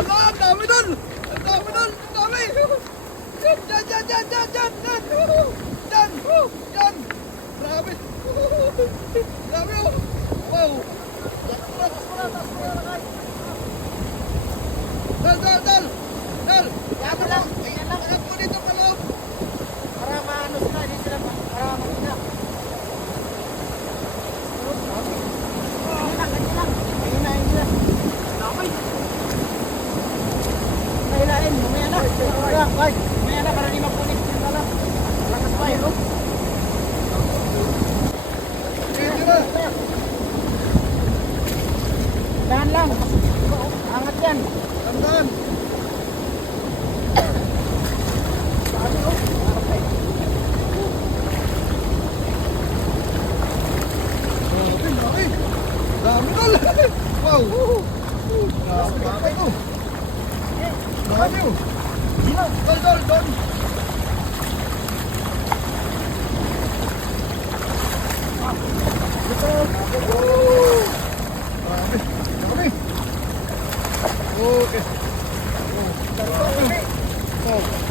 Ala, ang dami dun! Ang dami dun! Ang dami! Yan, yan, yan, yan, yan, yan, yan! Yan! Yan! Grabe! Grabe oh! Wow! Dal, dal! Dal! Yan mo lang, yan lang. Anak mo dito pa loob! Para maano sila, hindi sila pa- para makina. Ganyan lang, ganyan lang. Hihinahin nila. Nahilain, mamaya na. Mamaya na para di mapunit sila lang. Lakas pa yun! Dahan lang. Angat yan. Tandaan! Dami! Wow! Oh! Dal, dal! Woo! Grabe, grabe! Okay. Oh, sarap. Oh. Sakot.